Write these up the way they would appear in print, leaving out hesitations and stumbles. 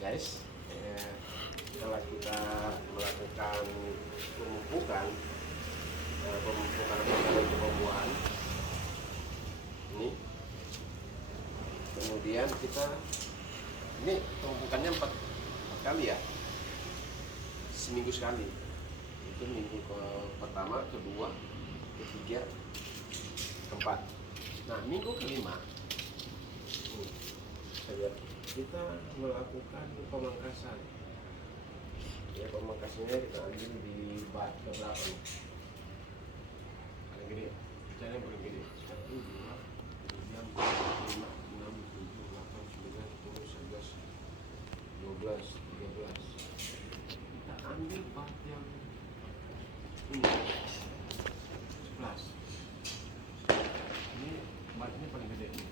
guys, setelah kita melakukan pemumpukan pembuahan ini, kemudian kita ini pemumpukannya 4 kali ya, seminggu sekali. Itu minggu pertama, kedua, ketiga, keempat. Nah, minggu kelima kita melakukan pemangkasan. Ya, pemangkasannya kita ambil di bat ke belakang. Paling gede, caranya yang paling gede. 1, 2, 3, 4, 5, 6, 7, 8, 9, 10, 11, 12, 13. Kita ambil bat yang ini, 11. Ini batnya paling gede nih.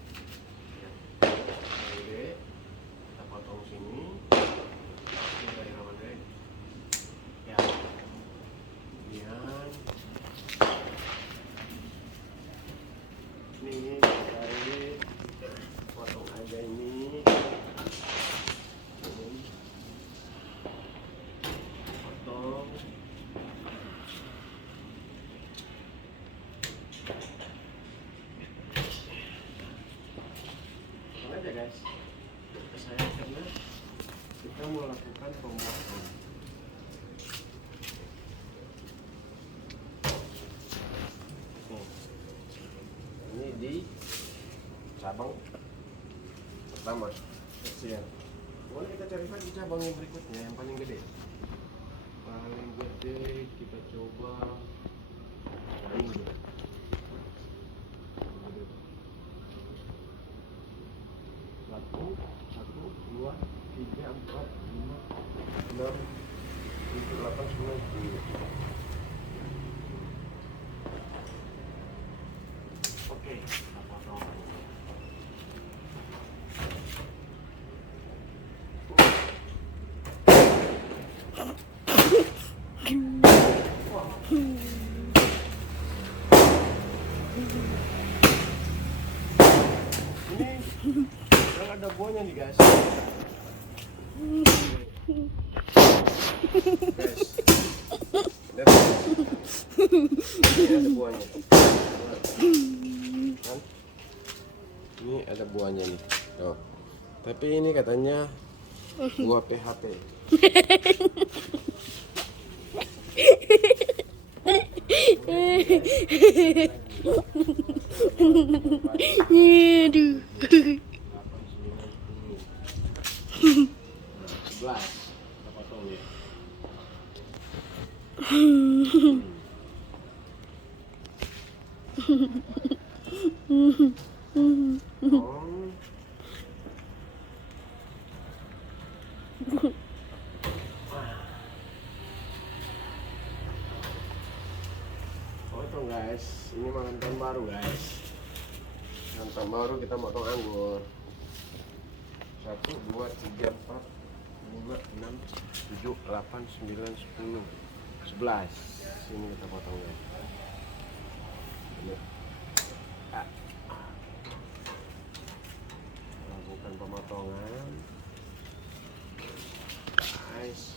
Ya, paling gede. Kita potong sini. Ini dari rawan dari. Ya. Kemudian ini dari potong aja ini. Potong. Potong aja guys. Saya karena kita mau lakukan pembuatan. Ini di cabang pertama kecil. Boleh kita cari lagi cabang yang berikutnya yang paling gede. Paling gede kita coba ini. Satu, dua, tiga, 4, 5, 6, 7, 8, 9, 10. Oke, kita potong. Ini yang ada buahnya nih guys. Guys, lihat. Ini ada buahnya. Kan? Ini ada buahnya nih. Tuh. Tapi ini katanya buah PHP. Aduh. 11 kita potong ya. Potong guys, ini makan tahun baru guys. Makan tahun baru kita potong anggur. 1, 2, 3, 4, 5, 6, 7, 8, 9, 10, 11. Sini kita potong guys. Ini. Lakukan pemotongan guys.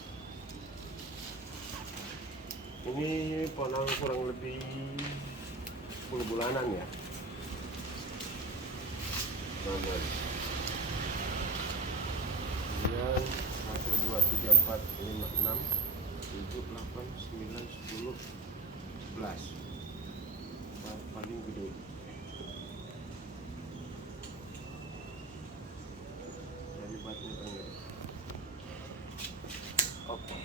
Ini ponang kurang lebih 10 bulanan ya. Kemudian 1, 2, 3, 4, 5, 6, 7, 8, 9, 10, 11. Paling gede. Dari batnya paling gede. Oke.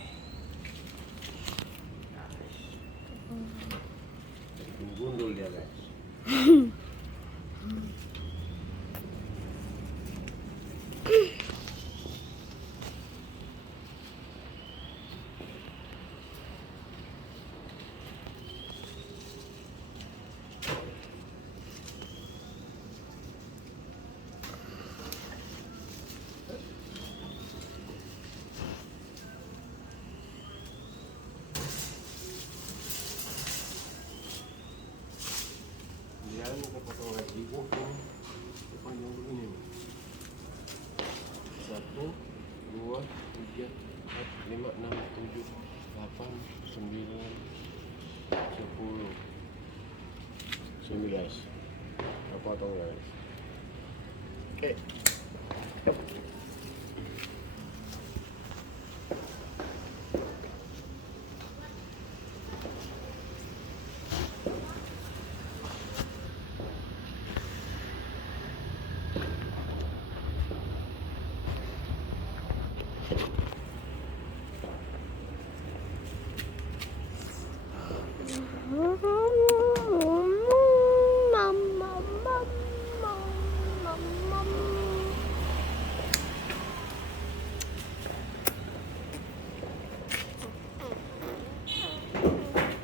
Guys. Jadi gundul dia guys. Kemudian kita potong lagi. Panjang begini. 1, 2, 2, 3, 4, 5, 6, 7, 8, 9, 10. Sini guys, kita potong guys. Oke.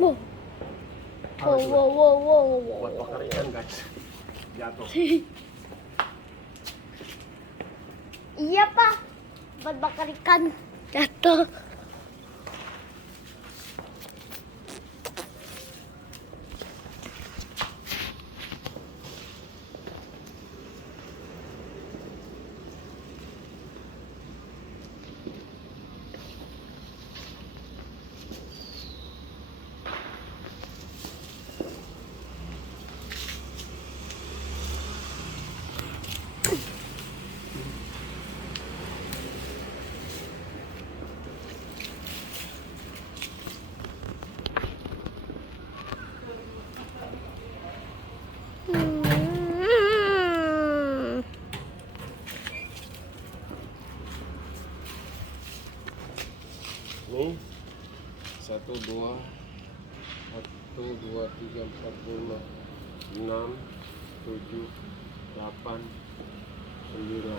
Yuk. Wow. Buat bakar ikan guys, jatuh. Iya pak, buat bakar ikan jatuh. Nih, 1, 2, 3, 4, 5, 6, 7, 8, 9, 10,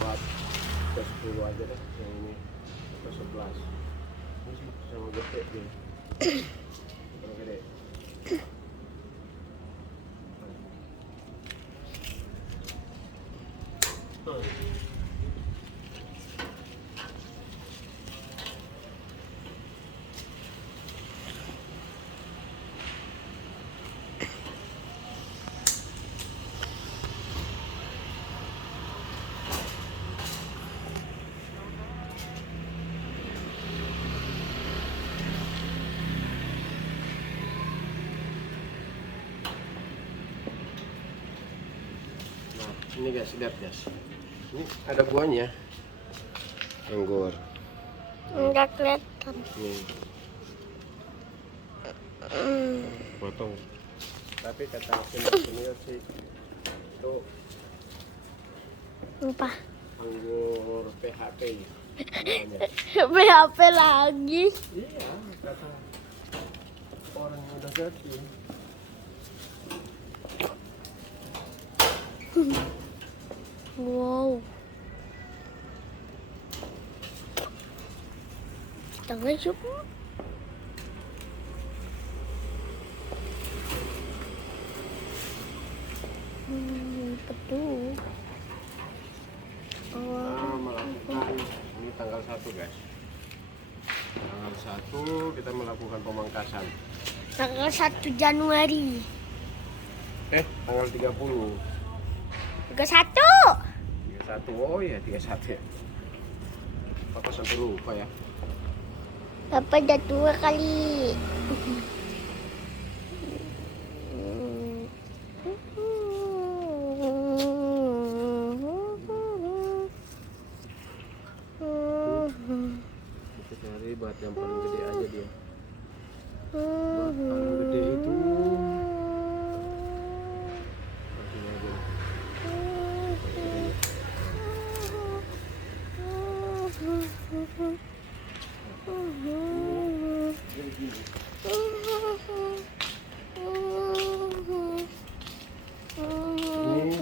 4, ke 10 aja deh, yang ini ke 11. Ini sama gede deh. Sama gede. Ini guys, lihat guys, ini ada buahnya, anggur. Enggak kelihatan. Nih, potong. Tapi kata senior sih, itu Apa? anggur PHP namanya. PHP lagi. Iya, kata orang yang udah ganti. Wow. Jangan coba. Betul. Melakukan ini tanggal 1 guys. Tanggal 1 kita melakukan pemangkasan. Tanggal 1 Januari. Tanggal 30. 31. 31, oh iya 31 ya. Apa sampai lupa ya. Apa dah 2 kali. Kita cari bat yang paling gede aja dia. Bat paling gede itu. Langsung aja. Ini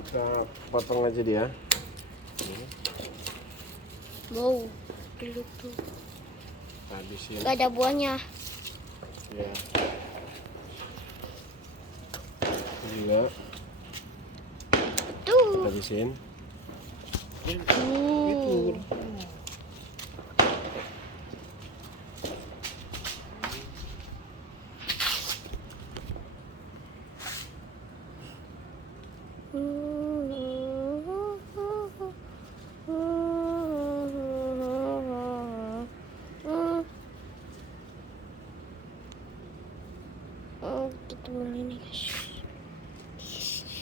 kita potong aja dia. Wow, dulu tuh. Habisin. Gak ada buahnya. Ya. Juga. Tuh. Habisin. Itu.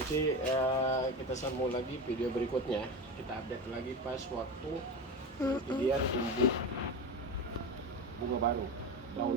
Nanti kita sambung lagi video berikutnya. Kita update lagi pas waktu dia tumbuh bunga baru. Daun